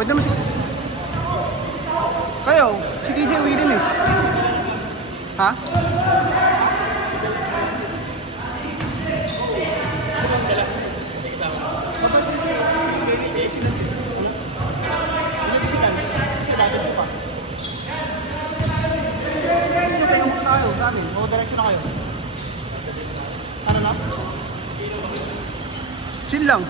Pwede naman si... Kayo, si TJ Whedon eh. Ha? O, diretso na kayo. Ano na? Chill lang.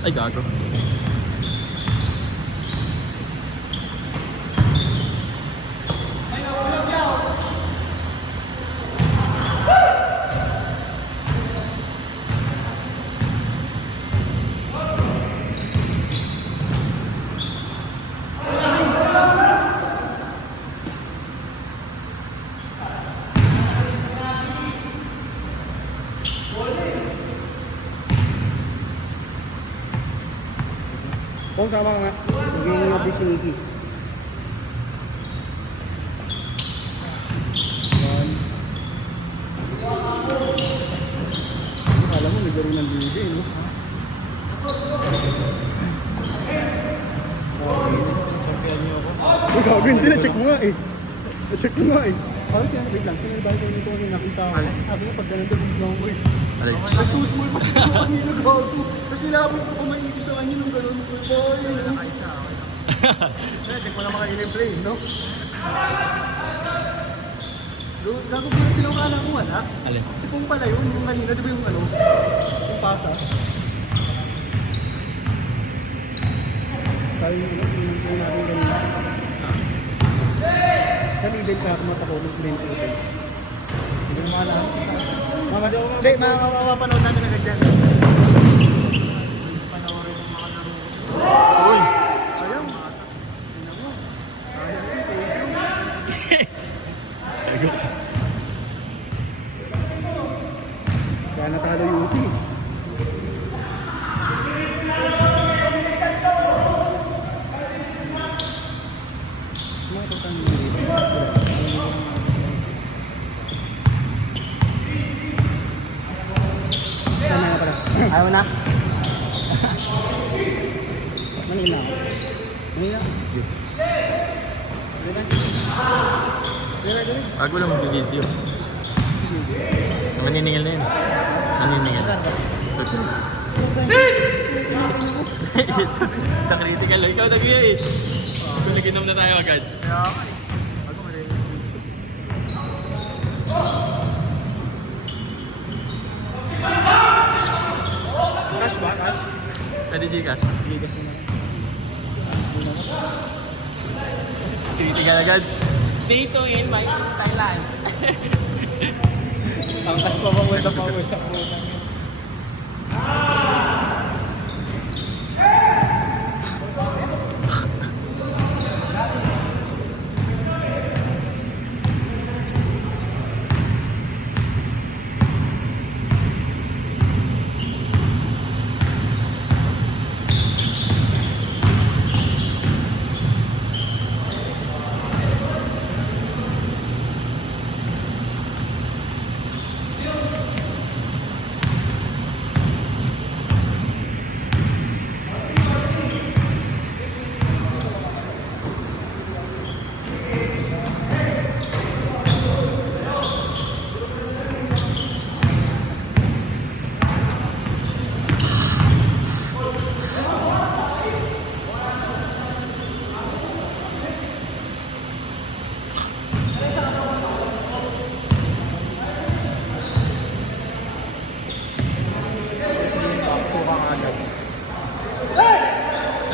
Ay, gago. Kung sama ka nga, magiging natin si Nikki. Yan. Akala mo, may garo ng DJ, no? Uy, gago, hindi na-check mo nga eh. Na-check mo nga eh. Parang siya, wait lang, sino ba ito nito yung nakita ko? Kasi sabi niya, pag ganun daw, biglang ko eh. Alay. Nag-too small pa siya ko kanina, gago. Tapos nilapit ko pa maibig sa kanya nung gano'n. Boy, nakaisa, okay. Check mo na mga in-play, no? Gago ba yung pinakala ko, wala? Alay. Kung pala yun, yung kanina, di ba yung ano? Yung pasa. Sabi mo, yung natin kanina. Sa middle ka, kumatakot mo sa lens open. Hindi mo maalam. Hindi, mapapanood natin agad dyan. Panoorin yung mga laro ko. Uy! Ayaw. Tingnan mo. Sayang yun, Pedro. Gago ka. Kaya natalo yung UP. Mga pagkang ayaw na. Manila ako. Manila. Bago lang mag-video. Maniningil na yun. Maniningil. Na-critical lang. Ikaw nag-iya eh. Kung nag-inom na tayo agad. Kaya ako eh. Ako mali. Cash ba? Cash? Pwede Gcash. Gcash mo na. Critical agad. Dito in my Thailand. Ang cash pa ba? Wala pa.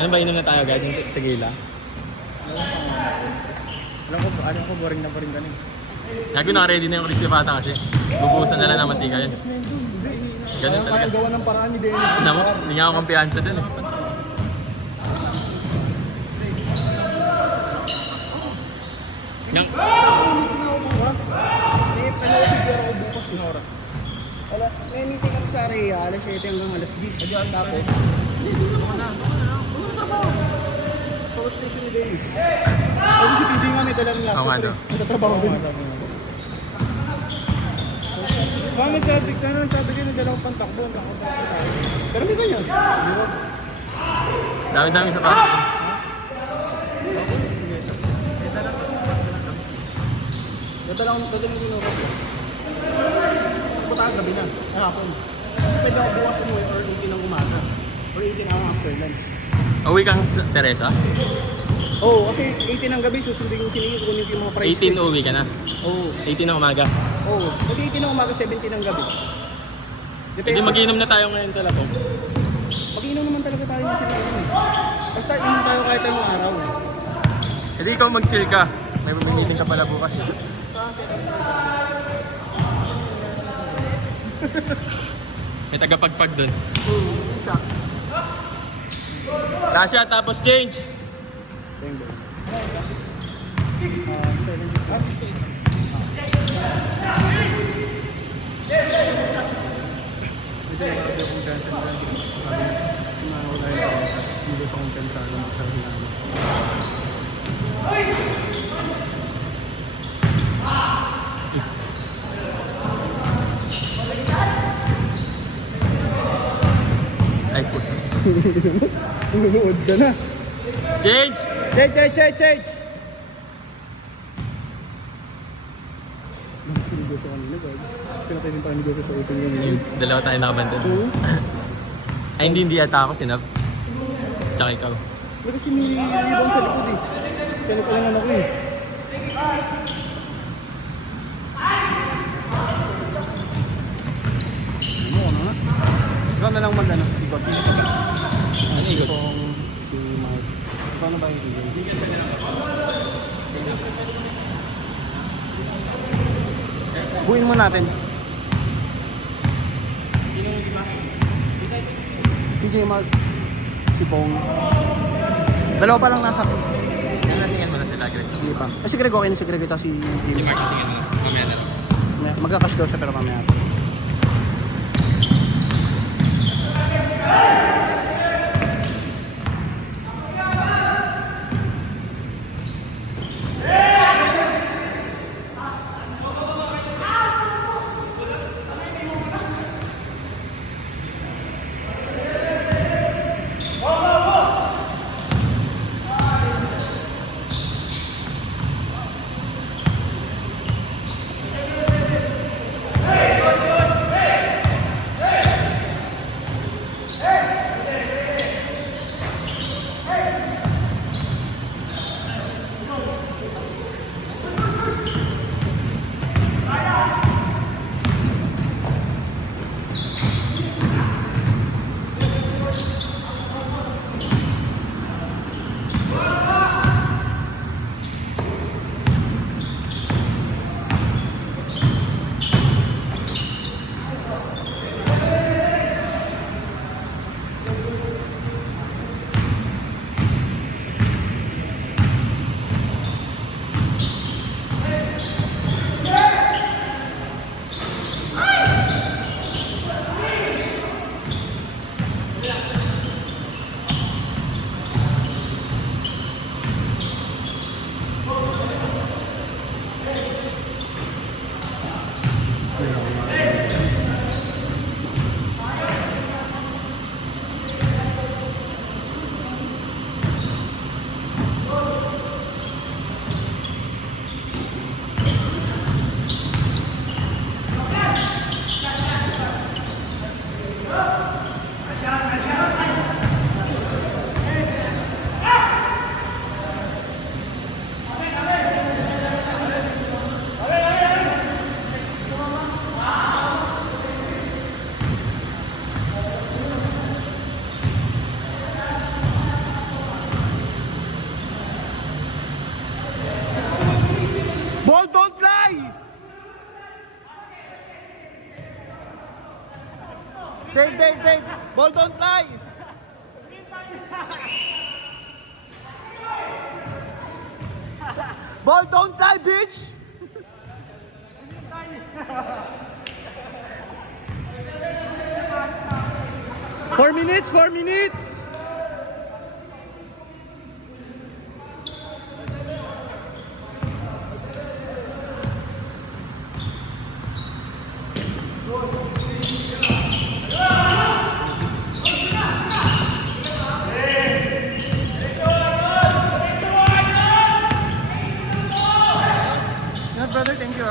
Ano ba, inom na tayo agad? Yung tequila? Alam ko, boring na boring ka na. Lagi naka-ready na yung crispy pata kasi. Bubuhusan na lang ng mantika yun. Ganun Kaya talaga. gawa ng paraan ni Dennis. Tignan mo, hindi nga ako kumpiyansa dun eh. Yung... Meeting ako bukas. May panood ako bukas yung oras. Wala, may meeting ako sa area, alas 7 hanggang alas 10. Tapos, hindi ako na. Ano trabaho? Sa workstation ni Dennis. Sabi si TJ nga may dalang laptop. Oo nga daw. Nagtatrabaho din. Bakit sabi kayo nagdalawang pantakbo? Pero may ganyan. Dami-dami sa pata. Dadalang din ako. Punta gabi na, hapon. Kasi pwede ako bukas umuwi or 18 ng umaga. Or 18 ako after lunch. Uwi kang sa Teresa? Oo, kasi 18 ng gabi, susundin yung sinigil, kunin ko yung mga price. 18 uwi ka na. Oo. 18 ng umaga. Oo. Pag 18 ng umaga, 17 ng gabi. Hindi mag-inom na tayo ngayon talaga. Mag-inom naman talaga tayo ng sinigil. Basta inom tayo kahit anong araw. Hindi ikaw mag-chill ka. May meeting ka pala bukas eh. Sa second May tagapagpag dun. Oo, isa. Rasha, tapos change! Bingo. 68. Ito yung mga content sa mga wala yung paresa. Hindi sa content sa alam sa hinano. Ay, puto. Umuod ka na. Change! Change! Mas negosyo kanina, guys. Pinatay din tayo negosyo sa open yung Yung dalawa tayo nakabantay. Oo. Ay, hindi ata ako sinap. Tsaka ikaw. Wala kasi may rebound sa likod eh. Kaya nagpalangan ako eh. Ano na? Ikaw na lang mag-ano, ikot. Ano ikot? Itong si Mark. Ikaw na ba yung ikot? Buuin mo natin. PJ Mark. Si Pong. Dalawa pa lang nasa akin. Nasingan mo na sila, Greg. Hindi pa. Si Greg okay na si Greg at si Si James. Mark, nasingan mo. Mamaya na lang. Magkakas daw siya pero mamaya. Dave. Ball don't fly. Ball don't fly, bitch. 4 minutes, 4 minutes. Yeah, brother, thank you.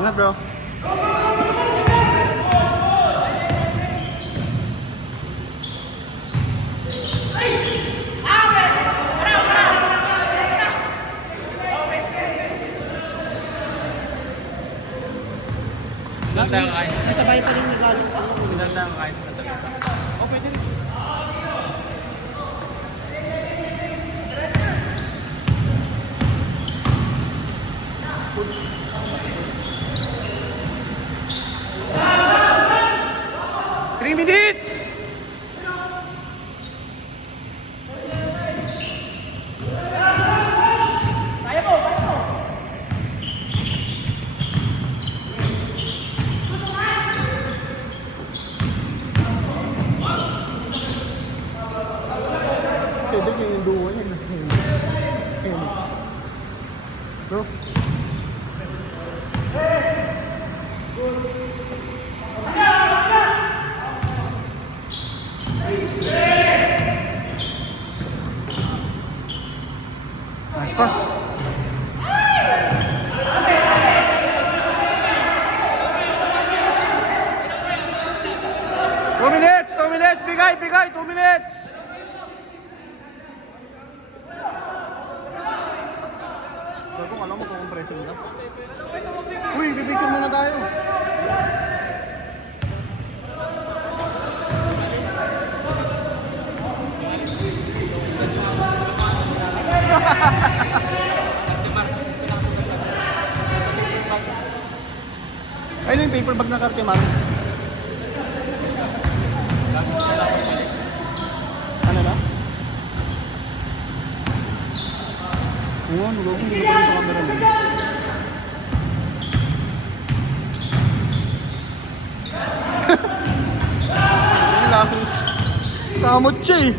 Ingat, bro. Doon tayo kakain. Sabay pa rin yung galing. Doon tayo kakain sa Santa Rosa. O, pwede rin. Three minutes! Cedric yung duo niya, nasa Helix. Bro. Nice pass. Two minutes, bigay, 2 minutes. Bagong alam mo kung compression nila. Uy, pipicture muna tayo. Ayun yung paper bag na Cartimar. Ano na? Oo, nagawin ko sa camera mo. Ang lasang kamot siya eh.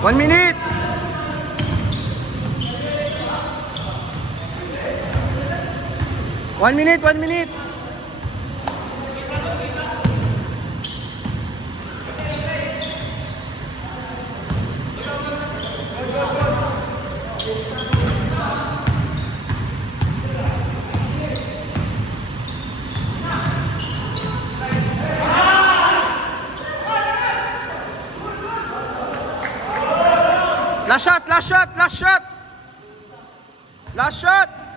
One minute! One minute! Last shot! Last shot!